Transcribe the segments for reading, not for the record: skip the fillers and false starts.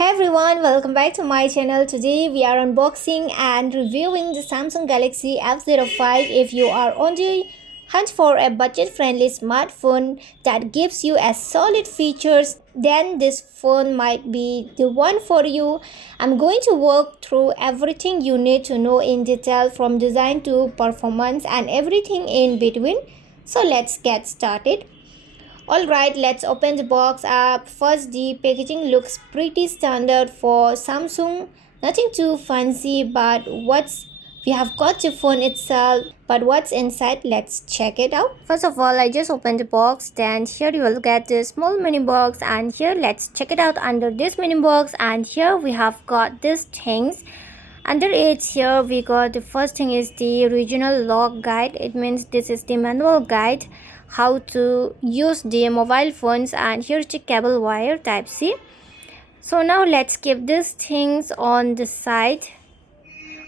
Hey everyone, welcome back to my channel. Today we are unboxing and reviewing the Samsung Galaxy F05. If you are on the hunt for a budget-friendly smartphone that gives you as solid features, then this phone might be the one for you. I'm going to walk through everything you need to know in detail, from design to performance and everything in between. So let's get started. Alright, let's open the box up. First, the packaging looks pretty standard for Samsung. Nothing too fancy, but we have got the phone itself. But what's inside? Let's check it out. First of all, I just opened the box. Then here you will get the small mini box, and here let's check it out under this mini box. And here we have got these things. Under it, here we got the first thing is the original log guide. It means this is the manual guide how to use the mobile phones, and here's the cable wire type C. So now let's keep these things on the side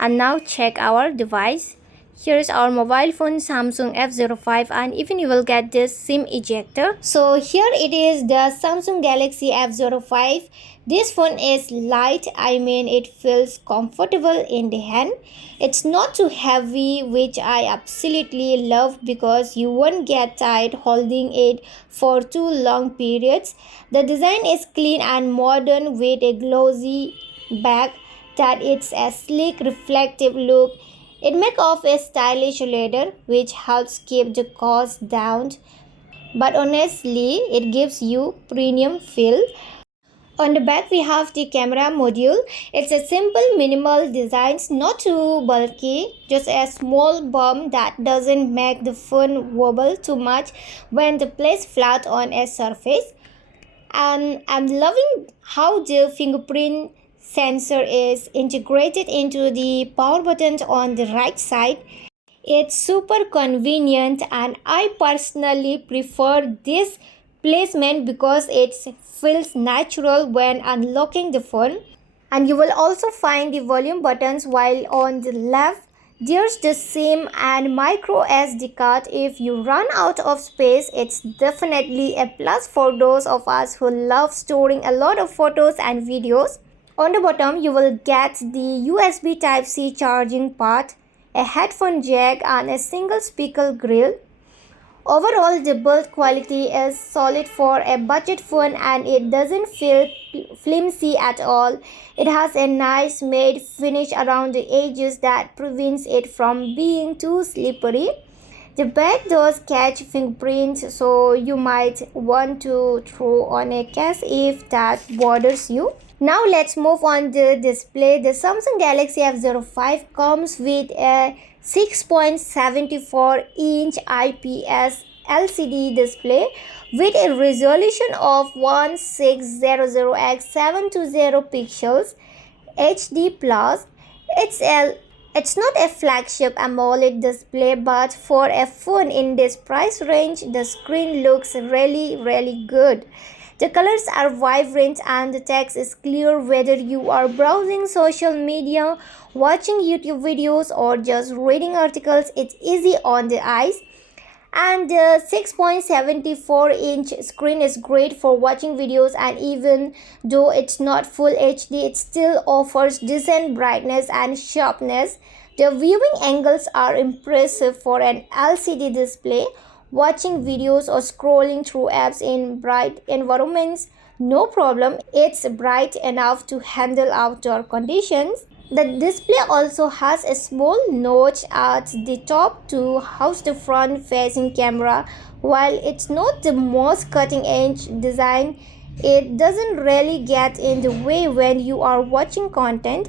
and now check our device. Here's our mobile phone Samsung F05, and even you will get this SIM ejector. So here it is, the Samsung Galaxy F05. This phone is light, it feels comfortable in the hand. It's not too heavy, which I absolutely love because you won't get tired holding it for too long periods. The design is clean and modern with a glossy back that it's a sleek reflective look. It makes off a stylish leather, which helps keep the cost down, but honestly it gives you premium feel. On the back we have the camera module. It's a simple minimal design, not too bulky, just a small bump that doesn't make the phone wobble too much when placed flat on a surface. And I'm loving how the fingerprint sensor is integrated into the power buttons on the right side. It's super convenient, and I personally prefer this placement because it feels natural when unlocking the phone. And you will also find the volume buttons, while on the left there's the SIM and micro SD card. If you run out of space, it's definitely a plus for those of us who love storing a lot of photos and videos. On the bottom, you will get the USB Type-C charging port, a headphone jack, and a single speaker grill. Overall, the build quality is solid for a budget phone, and it doesn't feel flimsy at all. It has a nice matte finish around the edges that prevents it from being too slippery. The back does catch fingerprints, so you might want to throw on a case if that bothers you. Now let's move on to the display. The Samsung Galaxy F05 comes with a 6.74-inch IPS LCD display with a resolution of 1600x720 pixels HD+. It's not a flagship AMOLED display, but for a phone in this price range, the screen looks really good. The colors are vibrant and the text is clear. Whether you are browsing social media, watching YouTube videos, or just reading articles, it's easy on the eyes. And the 6.74-inch screen is great for watching videos, and even though it's not full HD, it still offers decent brightness and sharpness. The viewing angles are impressive for an LCD display. Watching videos or scrolling through apps in bright environments, no problem. It's bright enough to handle outdoor conditions. The display also has a small notch at the top to house the front-facing camera. While it's not the most cutting-edge design, it doesn't really get in the way when you are watching content.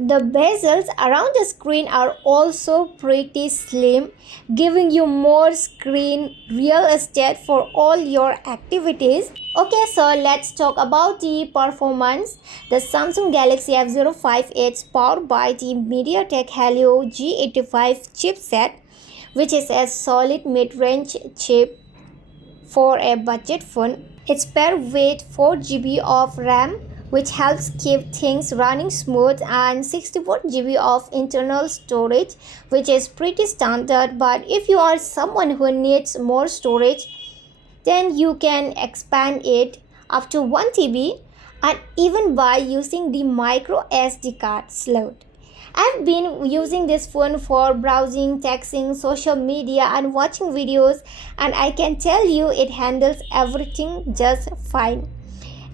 The bezels around the screen are also pretty slim, giving you more screen real estate for all your activities. Okay, so let's talk about the performance. The Samsung Galaxy F05 is powered by the MediaTek Helio G85 chipset, which is a solid mid-range chip for a budget phone. It's paired with 4 GB of RAM, which helps keep things running smooth, and 64 GB of internal storage, which is pretty standard. But if you are someone who needs more storage, then you can expand it up to 1 TB. and even by using the micro SD card slot. I've been using this phone for browsing, texting, social media, and watching videos, and I can tell you it handles everything just fine.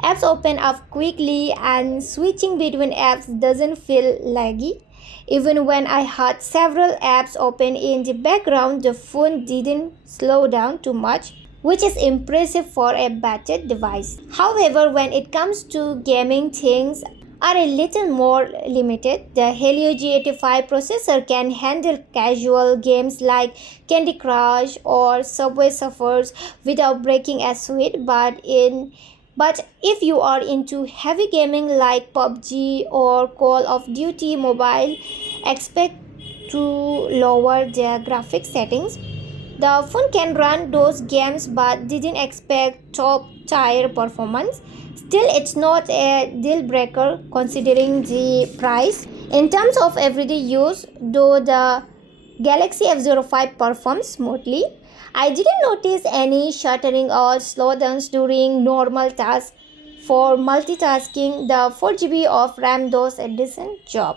Apps open up quickly, and switching between apps doesn't feel laggy. Even when I had several apps open in the background, the phone didn't slow down too much, which is impressive for a budget device. However, when it comes to gaming, things are a little more limited. The Helio G85 processor can handle casual games like Candy Crush or Subway Surfers without breaking a sweat, but if you are into heavy gaming like PUBG or Call of Duty Mobile, expect to lower the graphics settings. The phone can run those games but didn't expect top tier performance. Still, it's not a deal breaker considering the price. In terms of everyday use, though the Galaxy F05 performs smoothly, I didn't notice any shuttering or slowdowns during normal tasks. For multitasking, the 4 GB of RAM does a decent job,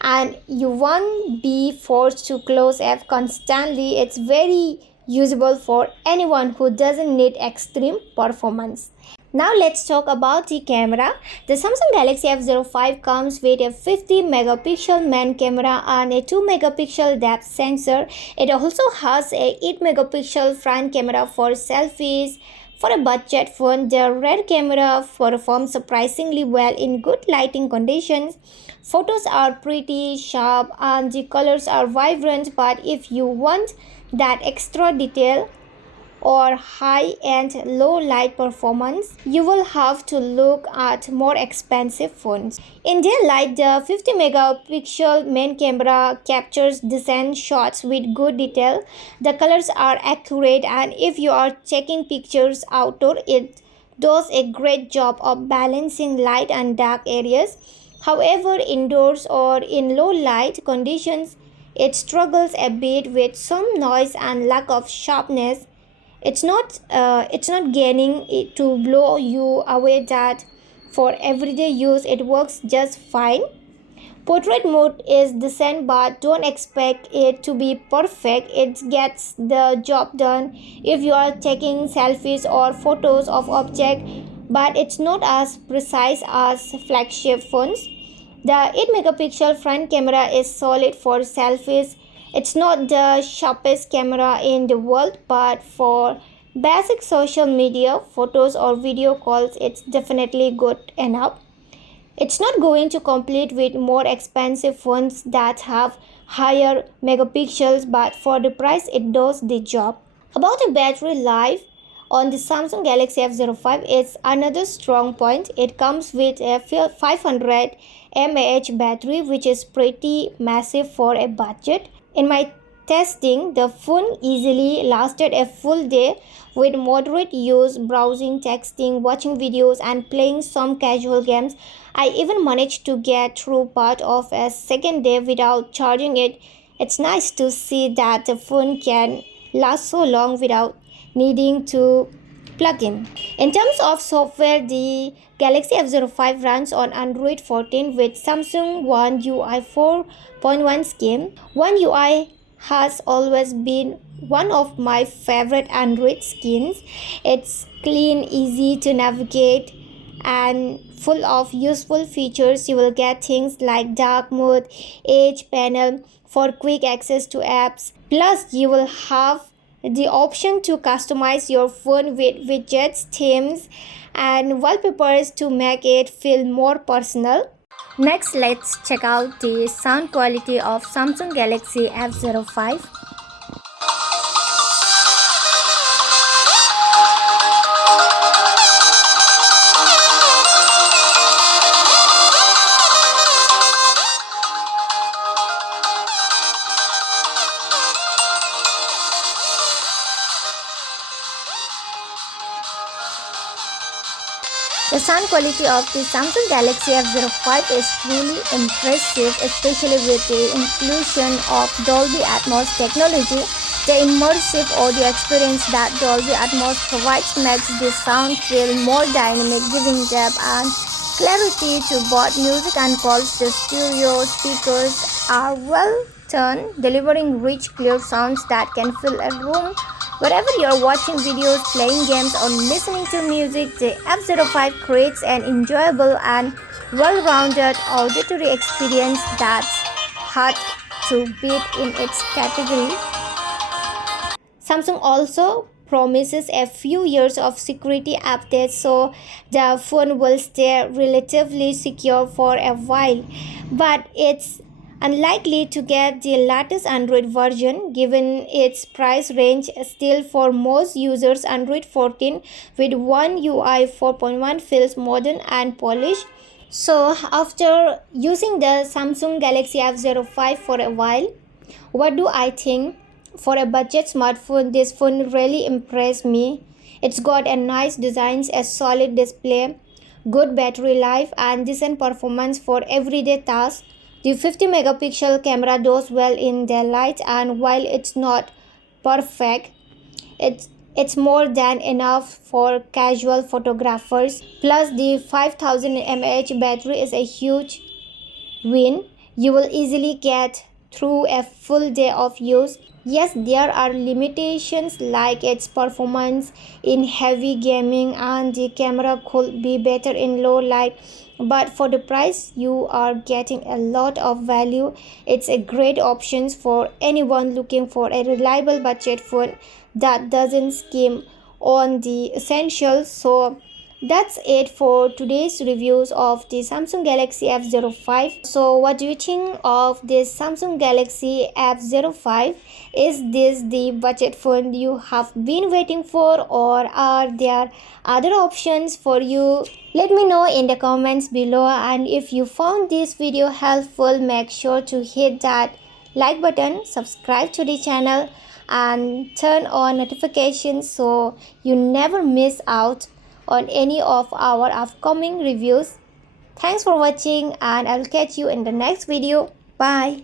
and you won't be forced to close app constantly. It's very usable for anyone who doesn't need extreme performance. Now let's talk about the camera. The Samsung Galaxy F05 comes with a 50 megapixel main camera and a 2 megapixel depth sensor. It also has a 8 megapixel front camera for selfies. For a budget phone, the rear camera performs surprisingly well in good lighting conditions. Photos are pretty sharp and the colors are vibrant, but if you want that extra detail or high-end low-light performance, you will have to look at more expensive phones. In daylight, the 50 megapixel main camera captures decent shots with good detail. The colors are accurate, and if you are taking pictures outdoor, it does a great job of balancing light and dark areas. However, indoors or in low light conditions, it struggles a bit with some noise and lack of sharpness. It's not gaining it to blow you away that for everyday use it works just fine. Portrait mode is decent, but don't expect it to be perfect. It gets the job done if you are taking selfies or photos of objects, but it's not as precise as flagship phones. The 8 megapixel front camera is solid for selfies. It's not the sharpest camera in the world, but for basic social media, photos or video calls, it's definitely good enough. It's not going to compete with more expensive phones that have higher megapixels, but for the price it does the job. About the battery life on the Samsung Galaxy F05, it's another strong point. It comes with a 500 mAh battery, which is pretty massive for a budget. In my testing, the phone easily lasted a full day with moderate use, browsing, texting, watching videos, and playing some casual games. I even managed to get through part of a second day without charging it. It's nice to see that the phone can last so long without needing to plug in. In terms of software, the Galaxy F05 runs on Android 14 with Samsung One UI 4.1 scheme. One UI has always been one of my favorite Android skins. It's clean, easy to navigate, and full of useful features. You will get things like dark mode, edge panel for quick access to apps. Plus, you will have the option to customize your phone with widgets, themes, and wallpapers to make it feel more personal. Next, let's check out the sound quality of Samsung Galaxy F05. The sound quality of the Samsung Galaxy F05 is truly impressive, especially with the inclusion of Dolby Atmos technology. The immersive audio experience that Dolby Atmos provides makes the sound feel more dynamic, giving depth and clarity to both music and calls. The stereo speakers are well turned, delivering rich, clear sounds that can fill a room. Wherever you're watching videos, playing games, or listening to music, the F05 creates an enjoyable and well-rounded auditory experience that's hard to beat in its category. Samsung also promises a few years of security updates, so the phone will stay relatively secure for a while, but it's unlikely to get the latest Android version given its price range. Still, for most users, Android 14 with One UI 4.1 feels modern and polished. So after using the Samsung Galaxy F05 for a while, what do I think? For a budget smartphone, this phone really impressed me. It's got a nice design, a solid display, good battery life, and decent performance for everyday tasks. The 50 megapixel camera does well in daylight, and while it's not perfect, it's more than enough for casual photographers. Plus, the 5000 mAh battery is a huge win. You will easily get through a full day of use. Yes, there are limitations like its performance in heavy gaming and the camera could be better in low light, but for the price you are getting a lot of value. It's a great option for anyone looking for a reliable budget phone that doesn't skim on the essentials. So that's it for today's reviews of the Samsung Galaxy F05. So what do you think of this Samsung Galaxy F05? Is this the budget phone you have been waiting for, or are there other options for you? Let me know in the comments below, and if you found this video helpful, make sure to hit that like button, subscribe to the channel, and turn on notifications so you never miss out on any of our upcoming reviews. Thanks for watching, and I will catch you in the next video. Bye.